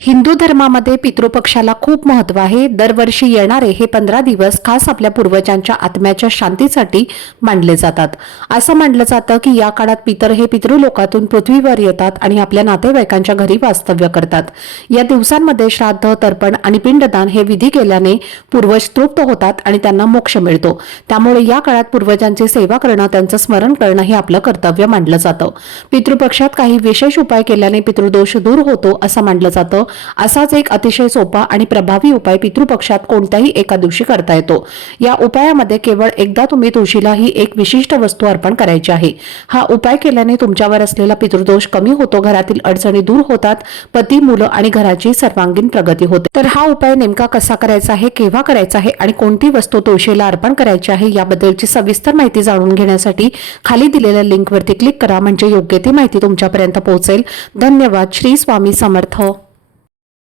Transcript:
हिंदू धर्मामध्ये पितृपक्षाला खूप महत्त्व आहे। दरवर्षी येणारे हे 15 दिवस खास आपल्या पूर्वजांच्या आत्म्याच्या शांतीसाठी मानले जातात। असं मानलं जातं की या काळात पितर हे पितृलोकातून पृथ्वीवर येतात आणि आपल्या नातेवाईकांच्या घरी वास्तव्य करतात। या दिवसांमध्ये श्राद्ध, तर्पण आणि पिंडदान हे विधी केल्याने पूर्वज तृप्त होतात आणि त्यांना मोक्ष मिळतो। त्यामुळे या काळात पूर्वजांची सेवा करणं, त्यांचं स्मरण करणं हे आपलं कर्तव्य मानलं जातं। पितृपक्षात काही विशेष उपाय केल्याने पितृदोष दूर होतो असं मानलं जातं। असाच एक अतिशय सोपा आणि प्रभावी उपाय पितृपक्षात कोणत्याही एका दिवशी करता येतो। या उपायामध्ये केवळ एकदा तुम्ही तुळशीला ही एक विशिष्ट वस्तू अर्पण करायची आहे। हा उपाय केल्याने तुमच्यावर असलेला पितृदोष कमी होतो, घरातील अडचणी दूर होतात, पती, मुलं आणि घराची सर्वांगीण प्रगती होते। तर हा उपाय नेमका कसा करायचा आहे, केव्हा करायचा आहे आणि कोणती वस्तू तुळशीला अर्पण करायची आहे याबद्दलची सविस्तर माहिती जाणून घेण्यासाठी खाली दिलेल्या लिंकवरती क्लिक करा, म्हणजे योग्य ती माहिती तुमच्यापर्यंत पोहोचेल। धन्यवाद। श्री स्वामी समर्थ।